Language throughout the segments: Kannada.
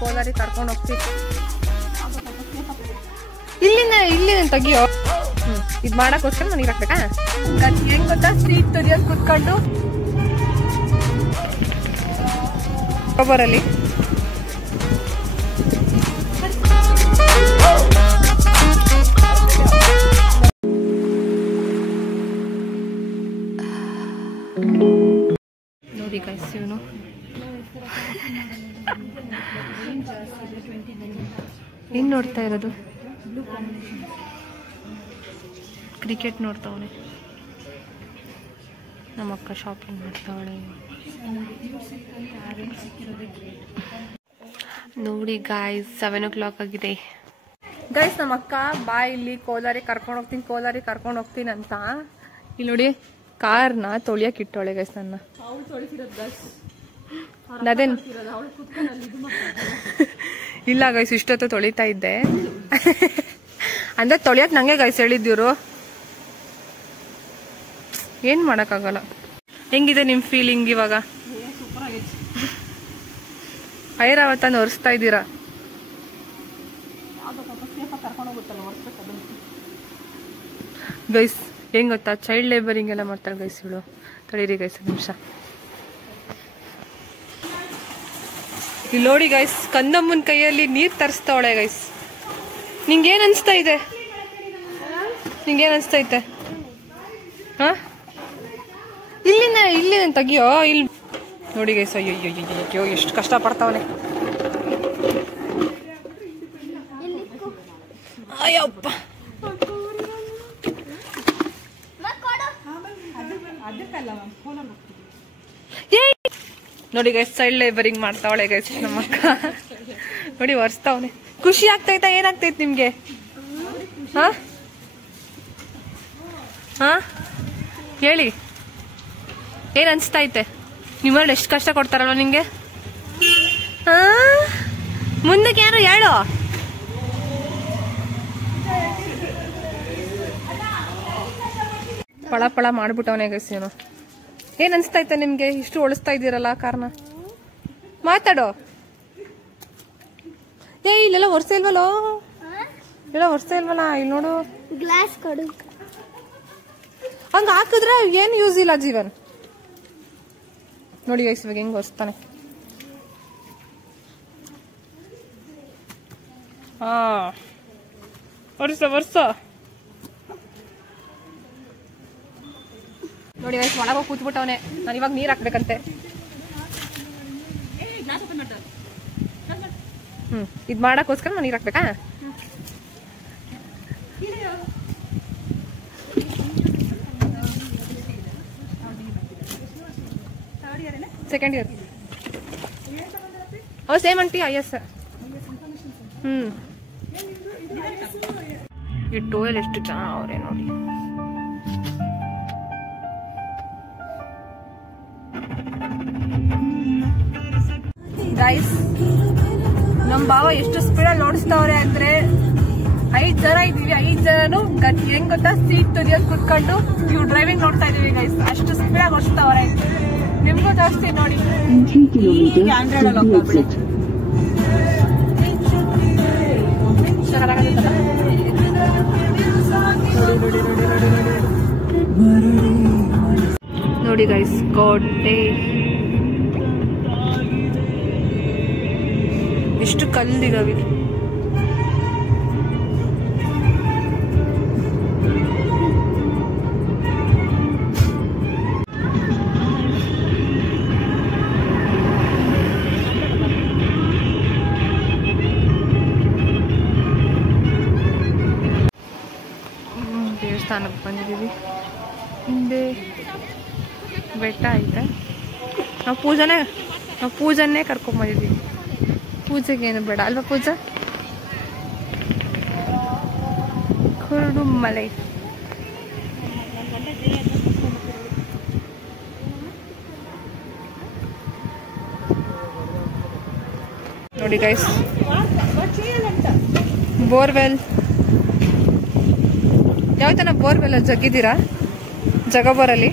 ಕೋಲಾರಿ ಕರ್ಕೊಂಡು ಹೋಗ್ತೀನಿ. ಇಲ್ಲಿನ ತೆಗಿಯೋ. ಇದ್ ಮಾಡಕ್ಕೋಸ್ಕರ ನನಗೆ ಹಾಕ್ಬೇಕಾ? ಹೆಂಗ್ ಗೊತ್ತಾ, ಸೀಟ್ ತುದಿಯೋದು ಕುತ್ಕೊಂಡು ಗೊಬ್ಬರಲ್ಲಿ ನೋಡಿ ಗೈಸ್, ಇವನು ಏನ್ ನೋಡ್ತಾ ಇರೋದು? ಕ್ರಿಕೆಟ್ ನೋಡ್ತಾವನೆ. ನಮ್ಮಕ್ಕ ಶಾಪಿಂಗ್ ಮಾಡ್ತಾವಳೆ. ನೋಡಿ ಗಾಯ್ಸ್, 7 o'clock ಆಗಿದೆ. ಗೈಸ್, ನಮ್ಮಕ್ಕ ಬಾ ಇಲ್ಲಿ ಕೋಲಾರಿ ಕರ್ಕೊಂಡು ಹೋಗ್ತೀನಿ ಅಂತ ಇಲ್ಲಿ ನೋಡಿ ಕಾರ್ನ ತೊಳಿಯಕ್ ಇಟ್ಟವಳೆ ಗೈಸ್. ಅದೇನ್ ಇಲ್ಲ ಗೈಸ್, ಇಷ್ಟೊತ್ತು ತೊಳಿತಾ ಇದ್ದೆ ಅಂದ್ರೆ ತೊಳಿಯಕ್ ನಂಗೆ ಗೈಸ್ ಹೇಳಿದ್ದಿವ್ರು. ಏನ್ ಮಾಡಕ್ಕಾಗಲ್ಲ. ಹೆಂಗಿದೆ ನಿಮ್ ಫೀಲಿಂಗ್ ಇವಾಗ? ಐರಾವತನ ಒರೆಸ್ತಾ ಇದ್ದೀರಾ? ಗೈಸ್ ಹೆಂಗ್ ಗೊತ್ತಾ, ಚೈಲ್ಡ್ ಲೇಬರಿಂಗ್ ಎಲ್ಲ ಮಾಡ್ತಾಳೆ ಗೈಸ್ ಇವಳು. ತಡೀರಿ ಗೈಸ್ ನಿಮಿಷ. ಇಲ್ಲಿ ನೋಡಿ ಗೈಸ್, ಕಂದಮ್ಮನ ಕೈಯಲ್ಲಿ ನೀರ್ ತರಿಸ್ತಾವಳೆ ಗೈಸ್. ನಿಂಗೇನ್ ಅನ್ಸ್ತಾ ಇದೆ? ಹಾ, ಇಲ್ಲಿನ ತೆಗಿಯೋ. ಇಲ್ಲಿ ನೋಡಿ ಗೈಸ್, ಅಯ್ಯೋ ಎಷ್ಟು ಕಷ್ಟ ಪಡ್ತಾವನೆ. ಅಯ್ಯಪ್ಪ, ನೋಡಿ ಗೈಸ್, ಚೈಲ್ಡ್ ಲೇಬರಿಂಗ್ ಮಾಡ್ತಾವಳೆ ಗೈಸ್ ನಮ್ಮಕ್ಕ. ನೋಡಿ ಒರೆಸ್ತಾವನೆ. ಖುಷಿ ಆಗ್ತೈತಾ? ಏನಾಗ್ತೈತ್ ನಿಮ್ಗೆ? ಹಾ ಹೇಳಿ, ಏನ್ ಅನ್ಸ್ತೈತೆ? ನಿಮ್ಮಲ್ಲಿ ಎಷ್ಟು ಕಷ್ಟ ಕೊಡ್ತಾರಲ್ವ ನಿಂಗೆ? ಮುಂದಕ್ಕೆ ಯಾರು ಹೇಳು? ಪಳ ಮಾಡ್ಬಿಟ್ಟವನೇ ಗೈಸ್ ಏನು. ಏನ್ ಅನ್ಸ್ತೈತೆ ನಿಮ್ಗೆ? ಇಷ್ಟು ಒಳಿಸ್ತಾ ಇದ್ದೀರಲ್ಲ ಕಾರ್ನ. ಮಾತಾಡೋ. ಇಲ್ಲೆಲ್ಲ ಒರ್ಸೆ ಇಲ್ವಲ್ಲೋ? ಇಲ್ಲಿ ನೋಡು. ಗ್ಲಾಸ್ ಕೊಡು. ಹಂಗ ಹಾಕಿದ್ರೆ ಏನ್ ಯೂಸ್ ಇಲ್ಲ ಜೀವನ್. ನೋಡಿ ಗೈಸ್, ಇವಾಗ ಹೆಂಗ್ ಒರೆಸ್ತಾನೆ. ವರ್ಷ ನೋಡಿ ಗೈಸ್, ಒಳಗೋಗಿ ಕೂತ್ಬಿಟ್ಟವನೆ. ನಾನು ಇವಾಗ ನೀರ್ ಹಾಕ್ಬೇಕಂತೆ. ಇದ್ ಮಾಡಕ್ಕೋಸ್ಕರ ನಾನು ನೀರ್ ಹಾಕ್ಬೇಕಾ? Second year. ಸೇಮ್ ಅಂಟಿ IS. ಈ ಟೋಯಲ್ ಎಷ್ಟು ಜನ ಅವ್ರೆ ನೋಡಿ. ಗೈಸ್, ನಮ್ ಭಾವ ಎಷ್ಟು ಸ್ಪೀಡಲ್ಲಿ ಓಡಿಸ್ತಾವ್ರೆ ಅಂದ್ರೆ, 5 ಜನ ಇದೀವಿ. 5 ಜನನು ಹೆಂಗ್ ಗೊತ್ತಾ, ಸೀಟ್ ತುದಿಯೋದ್ ಕುತ್ಕೊಂಡು ಇವ್ ಡ್ರೈವಿಂಗ್ ನೋಡ್ತಾ ಇದೀವಿ ಗೈಸ್. ಅಷ್ಟು ಸ್ಪೀಡಾಗಿ ಓಡಿಸ್ತಾವ್ರೆ. ನಿಮ್ಗೂ ಜಾಸ್ತಿ ನೋಡಿ. ನೋಡಿ ಗೈಸ್, ಕೋಟೆ ಎಷ್ಟು ಕಲ್ಲಿದಾವೆ. ದೇವಸ್ಥಾನಕ್ಕೆ ಬಂದಿದ್ದೀವಿ. ಹಿಂದೆ ಬೆಟ್ಟ ಐತೆ. ನಾವು ಪೂಜನ್ನೇ ಕರ್ಕೊಂಡ್ಬಂದಿದ್ದೀವಿ. ಪೂಜೆಗೆ ಏನು ಬೇಡ ಅಲ್ವಾ? ಪೂಜಾ ಕುರುಡುಮಲೈ. ನೋಡಿ ಗೈಸ್, ಬೋರ್ವೆಲ್. ಯಾವತ್ತನ ಬೋರ್ವೆಲ್ ಜಗ್ಗಿದ್ದೀರಾ? ಜಗಬೋರಲ್ಲಿ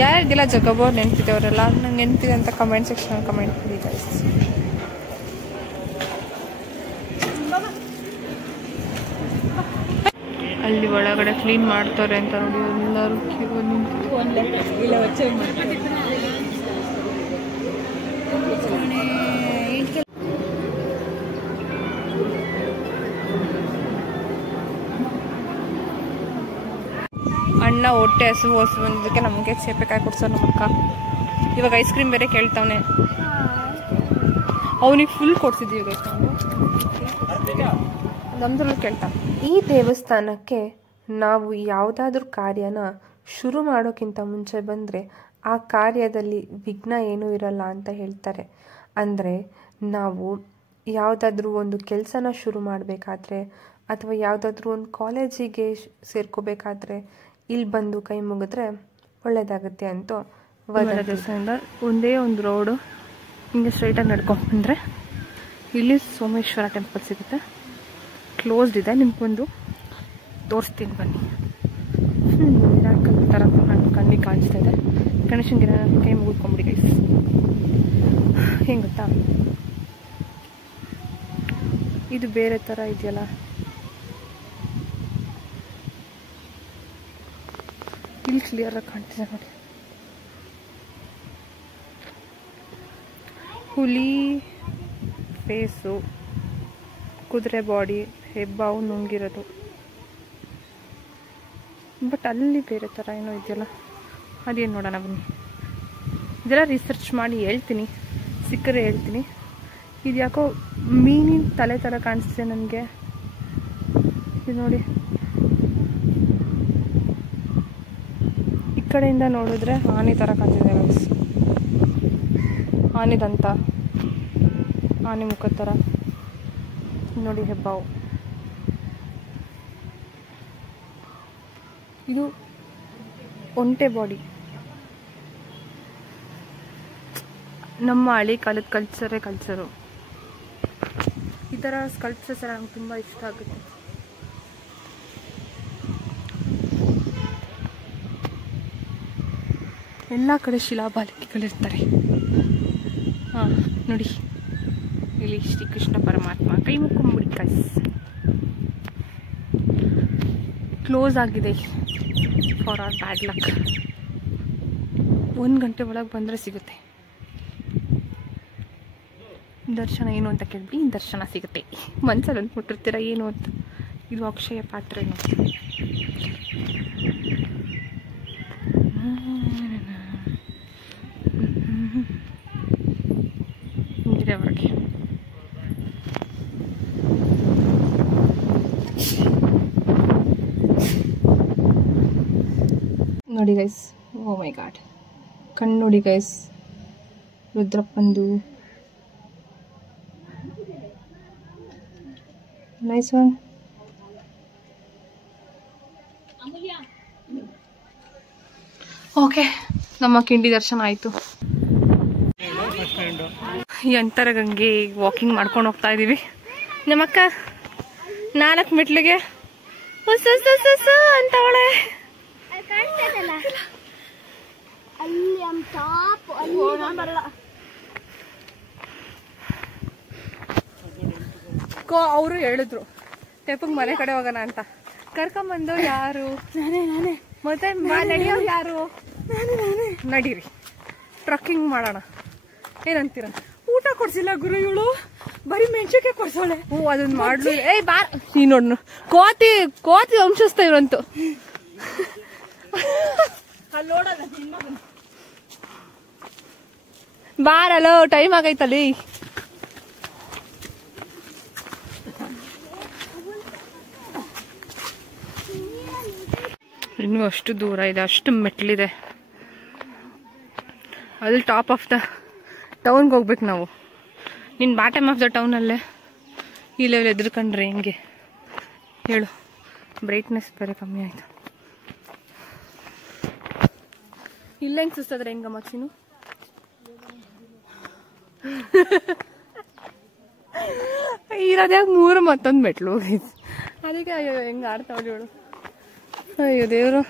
ಯಾರಿಗೆಲ್ಲ ಜಗಬೋರ್ ನೆನ್ಪಿದವರೆಲ್ಲ ನಂಗೆ ನೆನ್ಪಿದೆ ಅಂತ ಕಮೆಂಟ್ ಸೆಕ್ಷನ್ ಕಮೆಂಟ್ ಮಾಡಿ ಗೈಸ್. ಅಲ್ಲಿ ಒಳಗಡೆ ಕ್ಲೀನ್ ಮಾಡ್ತಾರೆ ಅಂತ ನೋಡಿ ಎಲ್ಲರೂ ಕ್ಯೂ ನಿಂತು. ಅಣ್ಣ ಹೊಟ್ಟೆ ಹಸು ಬಂದಕ್ಕೆ ನಮಗೆ ಸೇಪೆಕಾಯಿ ಕೊಡ್ಸೋ ನಮ್ಮ ಅಕ್ಕ. ಇವಾಗ ಐಸ್ ಕ್ರೀಮ್ ಬೇರೆ ಕೇಳ್ತಾವನೆ. ಅವನಿಗೆ ಫುಲ್ ಕೊಡ್ಸಿದ್ದೀವಿ ಗೈಸ್ ನಮ್ದ್ರಲ್ಲೂ ಕೇಳ್ತಾ. ಈ ದೇವಸ್ಥಾನಕ್ಕೆ ನಾವು ಯಾವುದಾದ್ರೂ ಕಾರ್ಯನ ಶುರು ಮಾಡೋಕ್ಕಿಂತ ಮುಂಚೆ ಬಂದರೆ ಆ ಕಾರ್ಯದಲ್ಲಿ ವಿಘ್ನ ಏನೂ ಇರಲ್ಲ ಅಂತ ಹೇಳ್ತಾರೆ. ಅಂದರೆ ನಾವು ಯಾವುದಾದ್ರೂ ಒಂದು ಕೆಲಸನ ಶುರು ಮಾಡಬೇಕಾದ್ರೆ ಅಥವಾ ಯಾವುದಾದ್ರೂ ಒಂದು ಕಾಲೇಜಿಗೆ ಸೇರ್ಕೋಬೇಕಾದ್ರೆ ಇಲ್ಲಿ ಬಂದು ಕೈ ಮುಗಿದ್ರೆ ಒಳ್ಳೇದಾಗುತ್ತೆ ಅಂತ ದೇವಸ್ಥಾನದಿಂದ ಒಂದೇ ಒಂದು ರೋಡು ಹಿಂಗೆ ಸ್ಟ್ರೈಟಾಗಿ ನಡ್ಕೊಂಡ್ಬಂದರೆ ಇಲ್ಲಿ ಸೋಮೇಶ್ವರ ಟೆಂಪಲ್ ಸಿಗುತ್ತೆ. ಕ್ಲೋಸ್ಡ್ ಇದೆ, ನಿಮ್ಗೊಂದು ತೋರಿಸ್ತೀನಿ ಬನ್ನಿ. ಮಿರಾಕಲ್ ಥರ ನನ್ನ ಕಣ್ಣಿಗೆ ಕಾಣಿಸ್ತಾ ಇದೆ. ಗಣೇಶನಿಗೆ ಕೈ ಮುಗಿದ್ಕೊಂಬಿಡಿ ಗೈಸ್. ಹೆಂಗೆ ಗೊತ್ತಾ, ಇದು ಬೇರೆ ಥರ ಇದೆಯಲ್ಲ, ಇಲ್ಲಿ ಕ್ಲಿಯರಾಗಿ ಕಾಣ್ತಿದೆ ನೋಡಿ. ಹುಲಿ ಫೇಸು, ಕುದುರೆ ಬಾಡಿ, ಹೆಬ್ಬಾವು ನುಂಗಿರೋದು. ಬಟ್ ಅಲ್ಲಿ ಬೇರೆ ಥರ ಏನೋ ಇದೆಯಲ್ಲ, ಅದೇನು ನೋಡೋಣ ಬನ್ನಿ. ಇದೆಲ್ಲ ರಿಸರ್ಚ್ ಮಾಡಿ ಹೇಳ್ತೀನಿ, ಸಿಕ್ಕರೆ ಹೇಳ್ತೀನಿ. ಇದು ಯಾಕೋ ಮೀನಿನ ತಲೆ ಥರ ಕಾಣಿಸ್ತಿದೆ ನನಗೆ. ಇದು ನೋಡಿ, ಈ ಕಡೆಯಿಂದ ನೋಡಿದ್ರೆ ಆನೆ ಥರ ಕಾಣ್ತಿದೆ ಗೈಸ್. ಆನೆದಂತ, ಆನೆ ಮುಖದ ಥರ ನೋಡಿ. ಹೆಬ್ಬಾವು ಇದು ಒಂಟೆ ಬಾಡಿ. ನಮ್ಮ ಹಳಿ ಕಾಲದ ಕಲ್ಚರು. ಈ ಥರ ಸ್ಕಲ್ಪ್ಚರ್ಸ್ ಎಲ್ಲ ನಂಗೆ ತುಂಬ ಇಷ್ಟ ಆಗುತ್ತೆ. ಎಲ್ಲ ಕಡೆ ಶಿಲಾಬಾಲಿಕೆಗಳಿರ್ತಾರೆ. ಹಾಂ ನೋಡಿ, ಇಲ್ಲಿ ಶ್ರೀಕೃಷ್ಣ ಪರಮಾತ್ಮ ಕೈ ಮುಕ್ಕೊಂಬಿಡಿ ಗೈಸ್. ಕ್ಲೋಸ್ ಆಗಿದೆ ಫಾರ್ ಆರ್ ಬ್ಯಾಡ್ ಲಕ್. 1 ಗಂಟೆ ಒಳಗೆ ಬಂದರೆ ಸಿಗುತ್ತೆ ದರ್ಶನ. ಏನು ಅಂತ ಕೇಳ್ಬಿಡಿ, ದರ್ಶನ ಸಿಗುತ್ತೆ. ಮನ್ಸಲ್ಲಿ ಅಂದ್ಬಿಟ್ಟಿರ್ತೀರ ಏನು ಅಂತ. ಇದು ಅಕ್ಷಯ ಪಾತ್ರೆ ನೋಡಿ. ಹೊರಗೆ ನೋಡಿ ಗೈಸ್. ಓ ಮೈ ಗಾಡ್, ಕಣ್ಣು ನೋಡಿ ಗೈಸ್. ರುದ್ರಪ್ಪಂದು ನೈಸ್ ಒನ್. ಓಕೆ, ನಮ್ಮ ಕಿಂಡಿ ದರ್ಶನ ಆಯಿತು. ಈ ಅಂತರಗಂಗೆ ವಾಕಿಂಗ್ ಮಾಡ್ಕೊಂಡು ಹೋಗ್ತಾ ಇದ್ದೀವಿ. ನಮ್ಮಕ್ಕ 4 ಮೆಟ್ಲಿಗೆ ಅಂತವಳೆ. ಅವರು ಹೇಳಿದ್ರು ಟೆಪ್ಪಗ್ ಮನೆ ಕಡೆ ಹೋಗೋಣ ಅಂತ. ಕರ್ಕೊಂಬಂದವ್ರು ಯಾರು? ನಾನೇ. ಮತ್ತೆ ನಡೆಯೋರು ಯಾರು? ನಡೀರಿ, ಟ್ರಕ್ಕಿಂಗ್ ಮಾಡೋಣ. ಏನಂತೀರ? ಊಟ ಕೊಡ್ಸಿಲ್ಲ ಗುರು ಇವಳು, ಬರೀ ಮೆಣಸಿನ್ಕಾಯಿ ಕೊಡ್ಸೋಳೆ. ಅದನ್ನ ಮಾಡ್ಲು. ಏಯ್ ಬಾ, ಈ ನೋಡ್ನು ಕೋತಿ ವಂಶಸ್ಥ ಇವ್ರಂತೂ. ಬಾರಲ್ಲೋ, ಟೈಮ್ ಆಗೈತಲ್ಲಿ. ಇನ್ನೂ ಅಷ್ಟು ದೂರ ಇದೆ, ಅಷ್ಟು ಮೆಟ್ಲಿದೆ. ಅಲ್ಲಿ ಟಾಪ್ ಆಫ್ ದ ಟೌನ್ಗೆ ಹೋಗ್ಬೇಕು ನಾವು. ನಿನ್ನ ಬಾಟಮ್ ಆಫ್ ದ ಟೌನಲ್ಲೇ ಈ ಲೆವೆಲ್ ಎದುರ್ಕೊಂಡ್ರೆ ಹೆಂಗೆ ಹೇಳು? ಬ್ರೈಟ್ನೆಸ್ ಬೇರೆ ಕಮ್ಮಿ ಆಯಿತು. ಇಲ್ಲ ಹೆಂಗೆ ಸುಸ್ತಾದ್ರೆ ಹೆಂಗಮ್ಮ ಚಿನ್ನು? ಇರೋದ್ಯಾಗ 3 ಮತ್ತೊಂದು ಮೆಟ್ಲು ಹೋಗಿದ್ದು. ಅದಕ್ಕೆ ಅಯ್ಯೋ ಹೆಂಗೆ ಆಡ್ತಾವಳಿ ಹೇಳು. ಅಯ್ಯೋ ದೇವರು.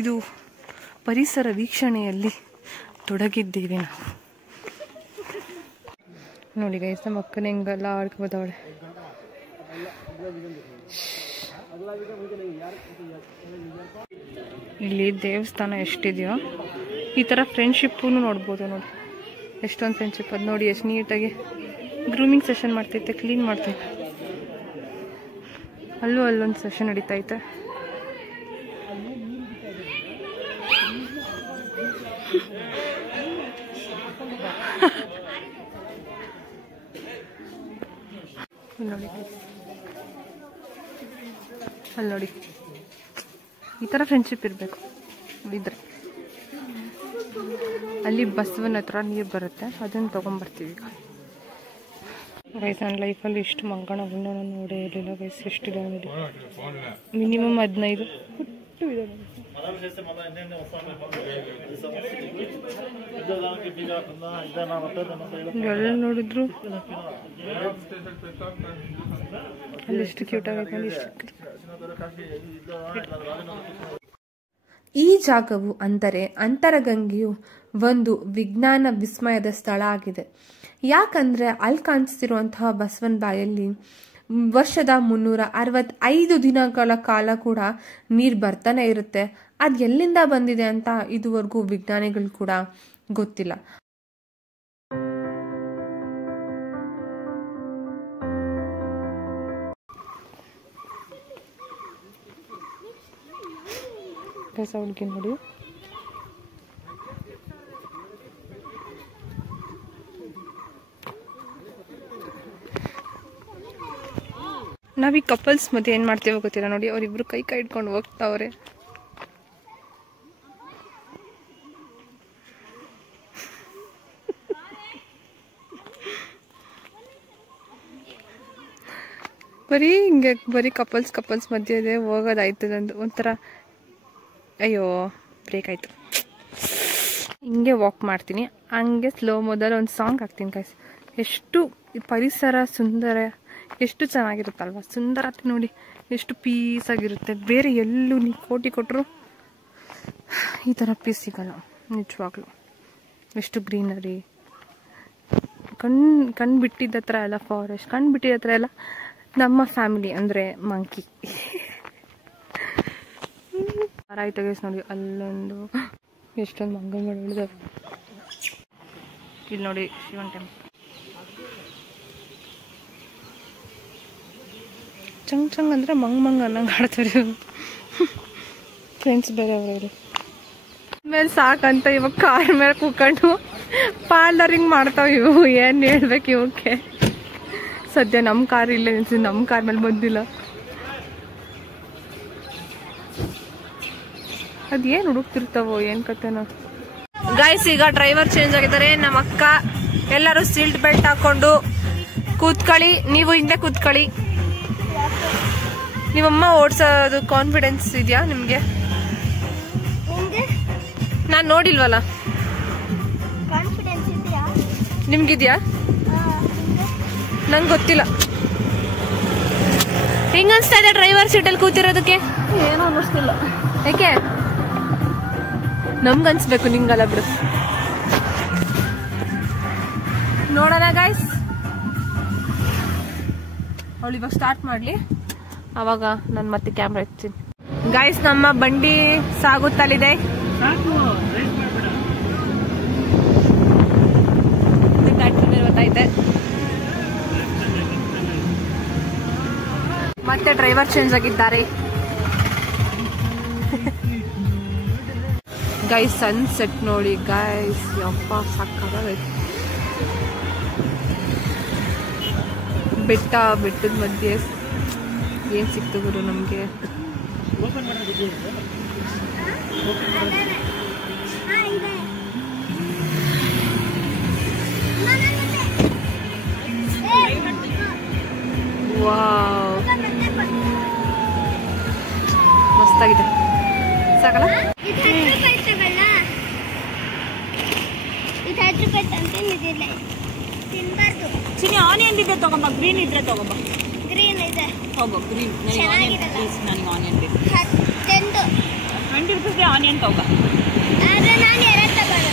ಇದು ಪರಿಸರ ವೀಕ್ಷಣೆಯಲ್ಲಿ ತೊಡಗಿದ್ದೇವೆ ನಾವು. ನೋಡಿ ಗೈಸ್, ನಮ್ಮ ಅಕ್ಕನ ಹೆಂಗೆಲ್ಲ ಆಡ್ಕೋತಾವಳೆ. ಇಲ್ಲಿ ದೇವಸ್ಥಾನ ಎಷ್ಟಿದೆಯೋ ಈ ಥರ ಫ್ರೆಂಡ್ಶಿಪ್ಪೂ ನೋಡ್ಬೋದು. ನೋಡಿ ಎಷ್ಟೊಂದು ಫ್ರೆಂಡ್ಶಿಪ್. ಅದು ನೋಡಿ ಎಷ್ಟು ನೀಟಾಗಿ ಗ್ರೂಮಿಂಗ್ ಸೆಷನ್ ಮಾಡ್ತೈತೆ, ಕ್ಲೀನ್ ಮಾಡ್ತೈತೆ. ಅಲ್ಲೊಂದು ಸೆಷನ್ ನಡೀತೈತೆ. ನೋಡಿ ಅಲ್ಲಿ ನೋಡಿ, ಈ ಥರ ಫ್ರೆಂಡ್ಶಿಪ್ ಇರಬೇಕು. ಇದ್ರೆ ಅಲ್ಲಿ ಬಸವನ ಹತ್ರ ನೀರು ಬರುತ್ತೆ, ಅದನ್ನು ತೊಗೊಂಬರ್ತೀವಿ. ಈಗ ಗೈಸ್, ನನ್ನ ಲೈಫಲ್ಲಿ ಇಷ್ಟು ಮಂಗನಗಳನ್ನ ನಾನು ನೋಡೇ ಇರಲಿಲ್ಲ ಗೈಸ್. ಎಷ್ಟಿದೆ ನೋಡಿ, ಮಿನಿಮಮ್ 15 ಹುಟ್ಟು ಇದೆ. ಎಲ್ಲ ನೋಡಿದ್ರು ಅಲ್ಲಿಷ್ಟು ಕ್ಯೂಟ್ ಆಗೈತೆ. ಈ ಜಾಗವು ಅಂದರೆ ಅಂತರಗಂಗೆಯು ಒಂದು ವಿಜ್ಞಾನ ವಿಸ್ಮಯದ ಸ್ಥಳ ಆಗಿದೆ. ಯಾಕಂದ್ರೆ ಅಲ್ಲಿ ಕಾಣಿಸ್ತಿರುವಂತಹ ಬಸವನ ಬಾಯಲ್ಲಿ ವರ್ಷದ 365 ದಿನಗಳ ಕಾಲ ಕೂಡ ನೀರು ಬರ್ತಾನೆ ಇರುತ್ತೆ. ಅದು ಎಲ್ಲಿಂದ ಬಂದಿದೆ ಅಂತ ಇದುವರೆಗೂ ವಿಜ್ಞಾನಿಗಳು ಕೂಡ ಗೊತ್ತಿಲ್ಲ. ಹುಡುಗಿ ನೋಡಿ, ನಾವೀ ಕಪಲ್ಸ್ ಮತ್ತೆ ಏನ್ ಮಾಡ್ತೀವೋ ಗೊತ್ತಿಲ್ಲ. ನೋಡಿ, ಅವರಿಬ್ರು ಕೈ ಇಟ್ಕೊಂಡು ಹೋಗ್ತಾವ್ರೆ. ಬರೀ ಹಿಂಗೆ ಬರೀ ಕಪಲ್ಸ್ ಮಧ್ಯೆ ಇದೆ ಹೋಗೋದಾಯ್ತದೆ. ಒಂಥರ ಅಯ್ಯೋ ಬ್ರೇಕ್ ಆಯ್ತು. ಹಿಂಗೆ ವಾಕ್ ಮಾಡ್ತೀನಿ, ಹಂಗೆ ಸ್ಲೋ ಮೊದಲು ಒಂದು ಸಾಂಗ್ ಹಾಕ್ತೀನಿ ಗೈಸ್. ಎಷ್ಟು ಪರಿಸರ ಸುಂದರ, ಎಷ್ಟು ಚೆನ್ನಾಗಿರುತ್ತಲ್ವ. ಸುಂದರತೆ ನೋಡಿ, ಎಷ್ಟು ಪೀಸ್ ಆಗಿರುತ್ತೆ. ಬೇರೆ ಎಲ್ಲೂ ನೀವು ಕೋಟಿ ಕೊಟ್ಟರು ಈ ಥರ ಪೀಸ್ ಸಿಗಲ್ಲ ನಿಜವಾಗ್ಲೂ. ಎಷ್ಟು ಗ್ರೀನರಿ, ಕಣ್ ಬಿಟ್ಟಿದ್ದ ಹತ್ರ ಎಲ್ಲ ಫಾರೆಸ್ಟ್, ಕಣ್ ಬಿಟ್ಟಿದ್ದ ಹತ್ರ ಎಲ್ಲ ನಮ್ಮ ಫ್ಯಾಮಿಲಿ ಅಂದರೆ ಮಂಕಿ. ಆಯ್ತು ಗೈಸ್ ನೋಡಿ, ಅಲ್ಲೊಂದು ಎಷ್ಟೊಂದು ಮಂಗಗಳು ಉಳಿದಾವೆ. ಇಲ್ಲಿ ನೋಡಿ ಶಿವನ್ ಟೆಂಪಲ್. ಚಂಗ್ ಅಂದರೆ ಮಂಗ್ ಅನ್ನಂಗೆ ಆಡ್ತಾರೆ ಫ್ರೆಂಡ್ಸ್ ಬೇರೆ ಅವರು. ಮೇಲೆ ಸಾಕಂತ ಇವಾಗ ಕಾರ್ ಮೇಲೆ ಕೂತ್ಕೊಂಡು ಪಾರ್ಲರಿಂಗ್ ಮಾಡ್ತಾವ ಇವು. ಏನು ಹೇಳ್ಬೇಕು ಇವಕ್ಕೆ. ಸದ್ಯ ನಮ್ಮ ಕಾರ್ ಇಲ್ಲ ಅನ್ಸಿ, ನಮ್ಮ ಕಾರ್ ಮೇಲೆ ಬಂದಿಲ್ಲ. ಅದೇನು ಹುಡುಕ್ತಿರ್ತಾವೋ ಏನು ಕತೆನೋ. ಗೈಸ್, ಈಗ ಡ್ರೈವರ್ ಚೇಂಜ್ ಆಗಿದ್ದಾರೆ. ನಮ್ಮ ಅಕ್ಕ ಎಲ್ಲರೂ ಸೀಟ್ ಬೆಲ್ಟ್ ಹಾಕೊಂಡು ಕೂತ್ಕೊಳ್ಳಿ. ನೀವು ಹಿಂದೆ ಕೂತ್ಕೊಳ್ಳಿ. ನಿಮ್ಮಮ್ಮ ಓಡಿಸೋದು ಕಾನ್ಫಿಡೆನ್ಸ್ ಇದೆಯಾ ನಿಮಗೆ? ನಾನು ನೋಡಿಲ್ವಲ್ಲ. ನಿಮ್ಗಿದ್ಯಾ? ನಂಗೆ ಗೊತ್ತಿಲ್ಲ. ಹೆಂಗ ಅನ್ಸ್ತಾ ಇದೆ ಡ್ರೈವರ್ ಸೀಟಲ್ಲಿ ಕೂತಿರೋದಕ್ಕೆ? ಏನೋ ಅನ್ನಿಸ್ತಿಲ್ಲ. ಯಾಕೆ? ನಮ್ಗನ್ಸ್ಬೇಕು, ನಿಂಗಲ್ಲ ಬಿಡು. ನೋಡೋಣ ಗೈಸ್. ಅವಳು ಇವಾಗ ಸ್ಟಾರ್ಟ್ ಮಾಡ್ಲಿ, ಅವಾಗ ನಾನು ಮತ್ತೆ ಕ್ಯಾಮ್ರಾ ಎತ್ತೀನಿ. ಗೈಸ್, ನಮ್ಮ ಬಂಡಿ ಸಾಗುತ್ತಲಿದೆ. ಗೊತ್ತೈತೆ. ಮತ್ತೆ ಡ್ರೈವರ್ ಚೇಂಜ್ ಆಗಿದ್ದಾರೆ. ಗೈಸ್, ಸನ್ಸೆಟ್ ನೋಡಿ ಗೈಸ್, ಯಪ್ಪ ಸಾಕಾಗೈತೆ. ಬೆಟ್ಟದ ಮಧ್ಯೆ ಏನ್ ಸಿಕ್ತು ಗುರು ನಮ್ಗೆ. ವಾವ್, ಮಸ್ತಾಗಿದೆ. ಸಾಕಲ್ಲ? ಚಿನಿ ಆನಿಯನ್ ಇದೆ ತಗೊಂಬ. ಗ್ರೀನ್ ಇದ್ರೆ ತಗೊಂಬ. ಗ್ರೀನ್ ಇದೆ. ಹೋಗೋ ಗ್ರೀನ್. ನನಗೆ ಆನಿಯನ್ ಬೇಕು. 20 ರೂಪೀಸ್ಗೆ ಆನಿಯನ್ ತಗೋ. ನಾನು 2 ತಗೋಣ.